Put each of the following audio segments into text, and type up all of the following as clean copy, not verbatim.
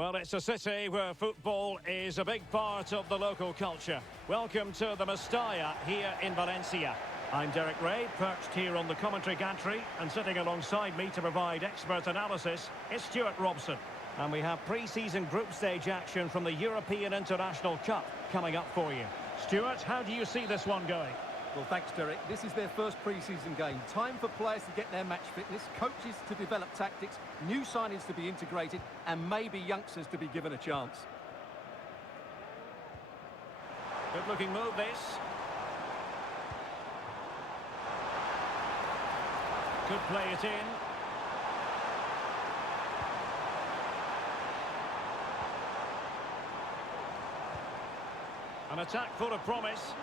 Well, it's a city where football is a big part of the local culture. Welcome to the Mestalla here in Valencia. I'm Derek Ray, perched here on the commentary gantry, and sitting alongside me to provide expert analysis is Stuart Robson. And we have pre-season group stage action from the European International Cup coming up for you. Stuart, how do you see this one going? Well, thanks, Derek. This is their first pre-season game. Time for players to get their match fitness, coaches to develop tactics, new signings to be integrated, and maybe youngsters to be given a chance. Good-looking move, this. Could play it in. An attack full of promise.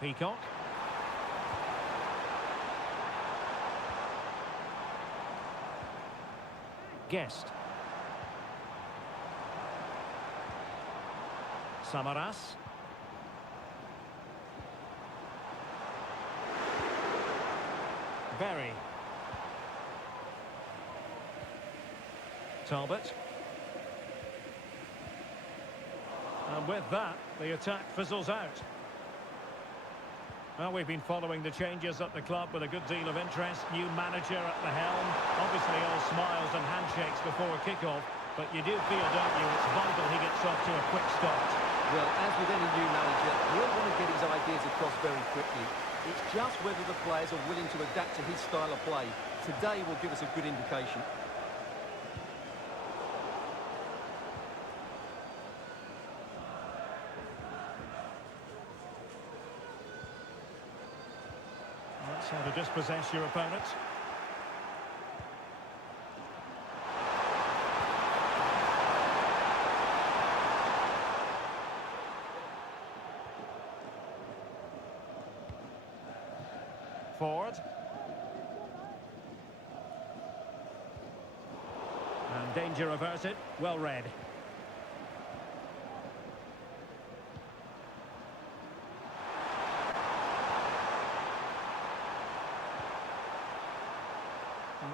Peacock. Guest. Samaras. Berry. Talbot. And with that, the attack fizzles out. Well, we've been following the changes at the club with a good deal of interest. New manager at the helm. Obviously all smiles and handshakes before kick-off. But you do feel, don't you, it's vital he gets off to a quick start. Well, as with any new manager, he'll want to get his ideas across very quickly. It's just whether the players are willing to adapt to his style of play. Today will give us a good indication. That's how to dispossess your opponent. Forward. And danger averted. Well read.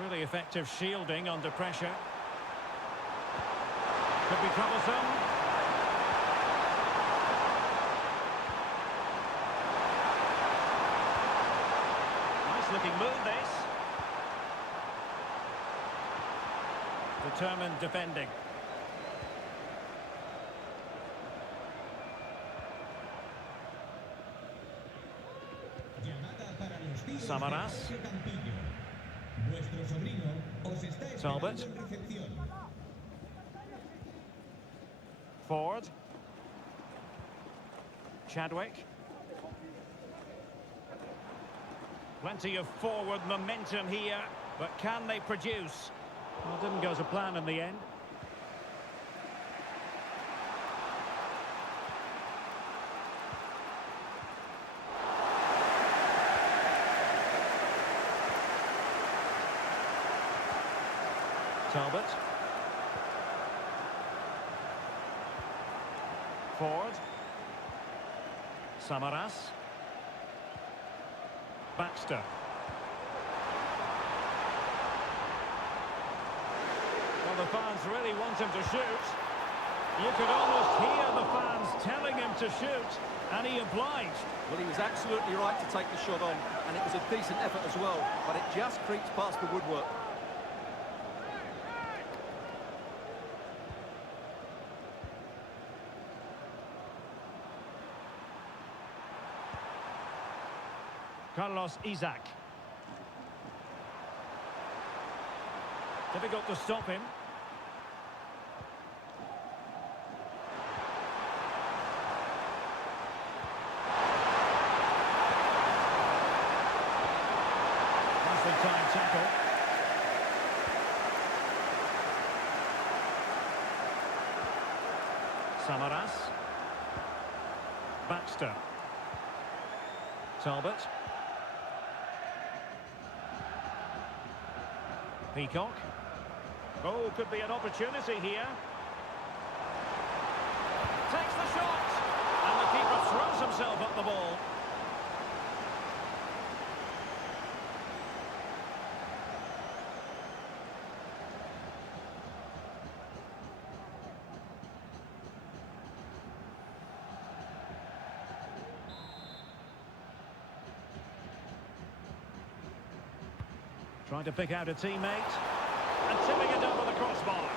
Really effective shielding under pressure. Could be troublesome. Nice looking move, this. Determined defending. Samaras. Talbot. Forward. Chadwick. Plenty of forward momentum here, but can they produce? Well, it didn't go to plan in the end. Talbot. Forward. Samaras. Baxter. Well, the fans really want him to shoot. You could almost hear the fans telling him to shoot, and he obliged. Well, he was absolutely right to take the shot on, and it was a decent effort as well, but it just creeps past the woodwork. Carlos Isaac. Difficult to stop him. Nicely timed tackle. Samaras. Baxter. Talbot. Peacock. Oh, could be an opportunity here. Takes the shot. And the keeper throws himself at the ball. Trying to pick out a teammate. And tipping it over the crossbar.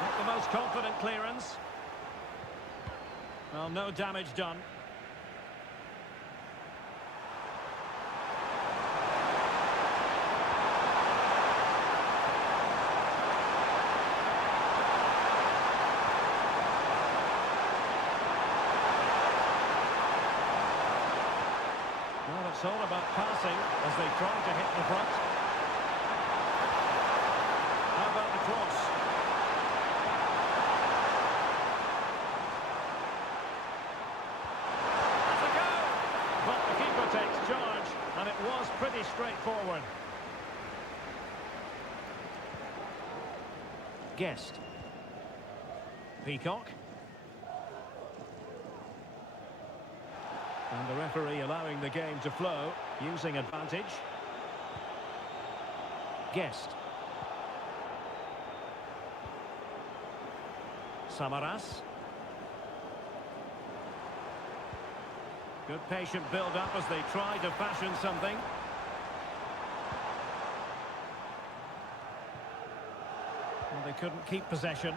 Not the most confident clearance. Well, no damage done. Well, it's all about passing as they try to hit the front. How about the cross? That's a goal! But the keeper takes charge, and it was pretty straightforward. Guest. Peacock. And the referee allowing the game to flow, using advantage. Guest. Samaras. Good patient build-up as they try to fashion something. Well, they couldn't keep possession.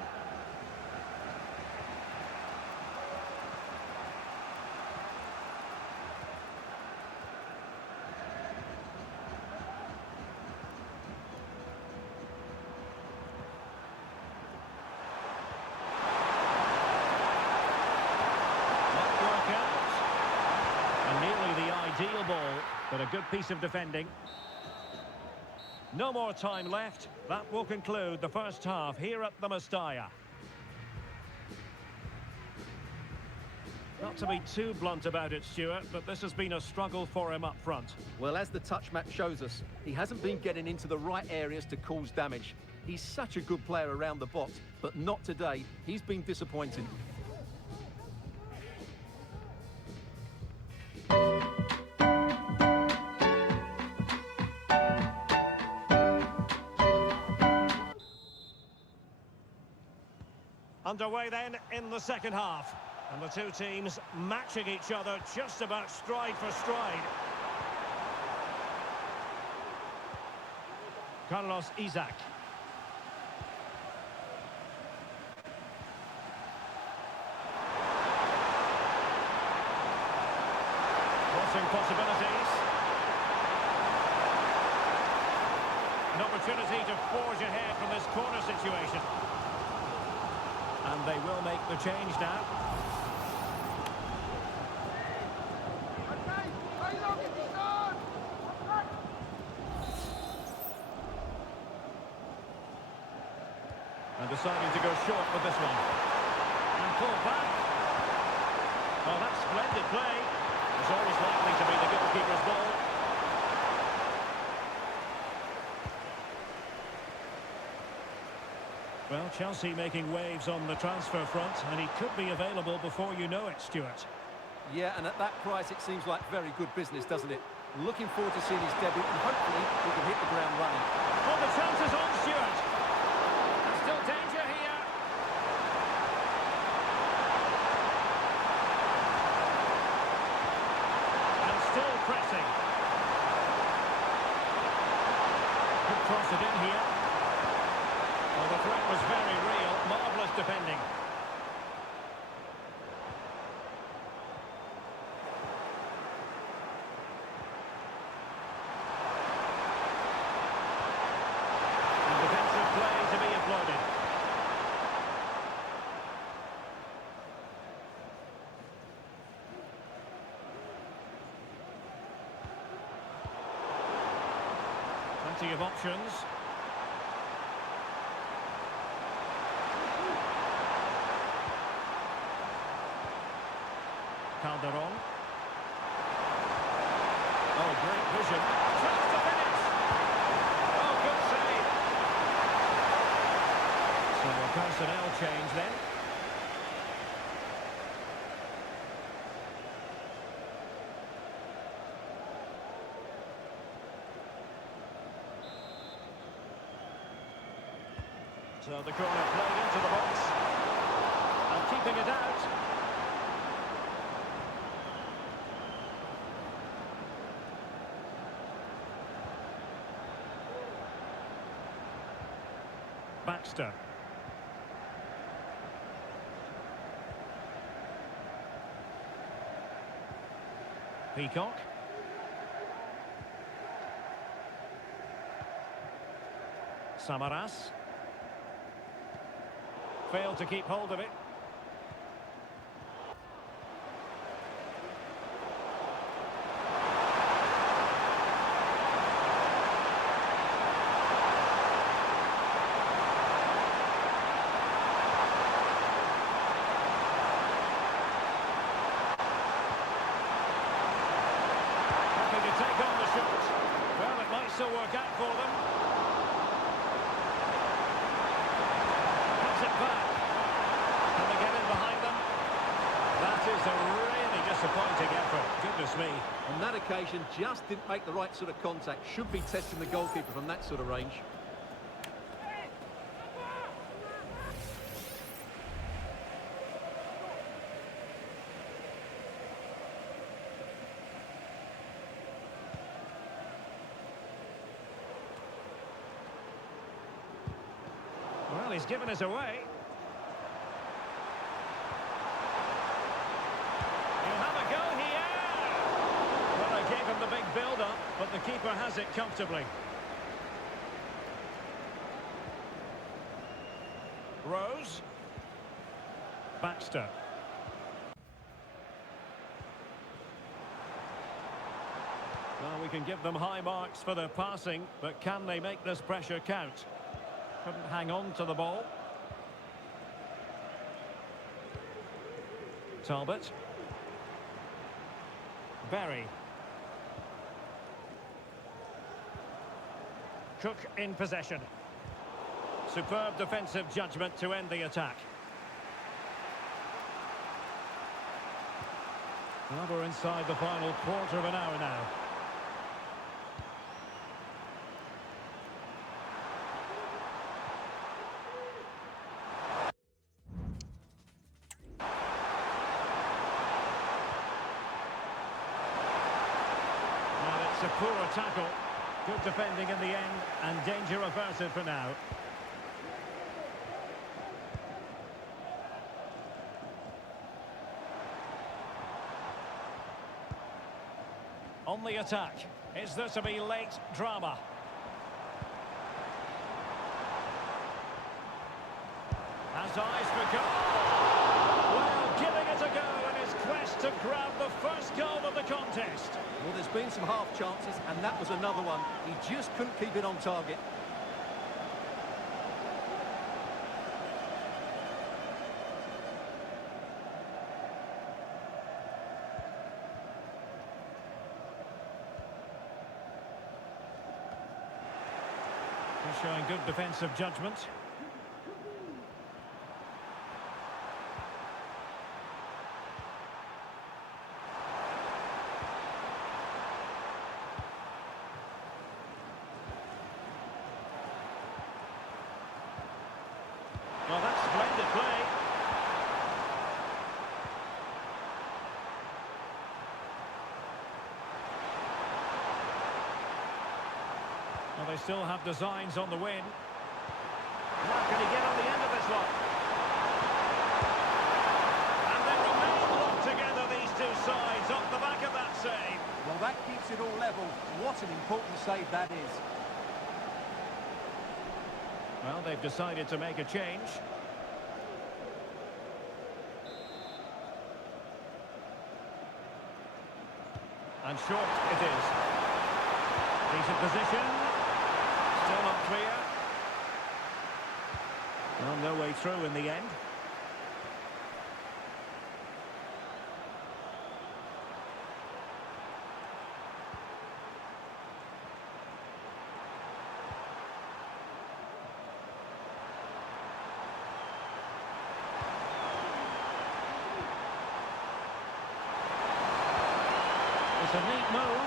Ideal ball, but a good piece of defending. No more time left. That will conclude the first half here at the Mestalla. Not to be too blunt about it, Stuart, but this has been a struggle for him up front. Well, as the touch map shows us, he hasn't been getting into the right areas to cause damage. He's such a good player around the box, but not today. He's been disappointing. Underway then in the second half. And the two teams matching each other just about stride for stride. Carlos Isaac. Crossing possibilities. An opportunity to forge ahead from this corner situation. And they will make the change now. And deciding to go short with this one. And pull back. Well, that's splendid play. It's always likely to be the goalkeeper's ball. Well, Chelsea making waves on the transfer front, and he could be available before you know it, Stuart. Yeah, and at that price, it seems like very good business, doesn't it? Looking forward to seeing his debut, and hopefully he can hit the ground running. Well, the chance is on, Stuart. There's still danger here. And still pressing. Could cross it in here. Well, the threat was very real. Marvellous defending. And defensive play to be applauded. Plenty of options. Calderon. Oh, great vision. Chance to finish. Oh, good save. So a personnel change then. So the corner played into the box. And keeping it out. Baxter. Peacock. Samaras. Failed to keep hold of it. Happy to take on the shot. Well, it might still work out for them. Puts it back. Can they get in behind them? That is a really disappointing effort. Goodness me. On that occasion, just didn't make the right sort of contact. Should be testing the goalkeeper from that sort of range. Well, he's given us away. He'll have a go here. Well, they gave him the big build-up, but the keeper has it comfortably. Rose. Baxter. Well, we can give them high marks for their passing, but can they make this pressure count? Couldn't hang on to the ball. Talbot. Berry. Cook in possession. Superb defensive judgment to end the attack. Well, we're inside the final quarter of an hour now. It's a poor tackle. Good defending in the end, and danger averted for now. On the attack. Is there to be late drama? Has eyes for goal. Well, giving it a go in his quest to grab the first goal of the contest. Well, there's been some half chances, and that was another one. He just couldn't keep it on target. He's showing good defensive judgment. Well, that's splendid play. Well, they still have designs on the win. Now, can he get on the end of this one? And they remain locked together, these two sides, off the back of that save. Well, that keeps it all level. What an important save that is. Well, they've decided to make a change. And short it is. Decent position. Still not clear. Well, no way through in the end. It's a neat move.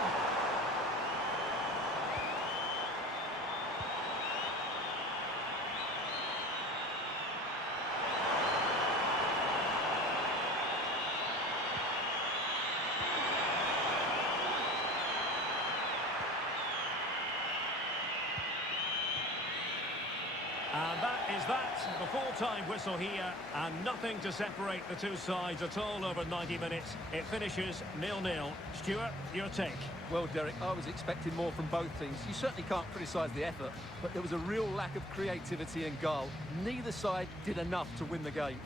full-time whistle here, and nothing to separate the two sides at all over 90 minutes. It finishes 0-0. Stuart, your take? Well, Derek, I was expecting more from both teams. You certainly can't criticise the effort, but there was a real lack of creativity and goal. Neither side did enough to win the game.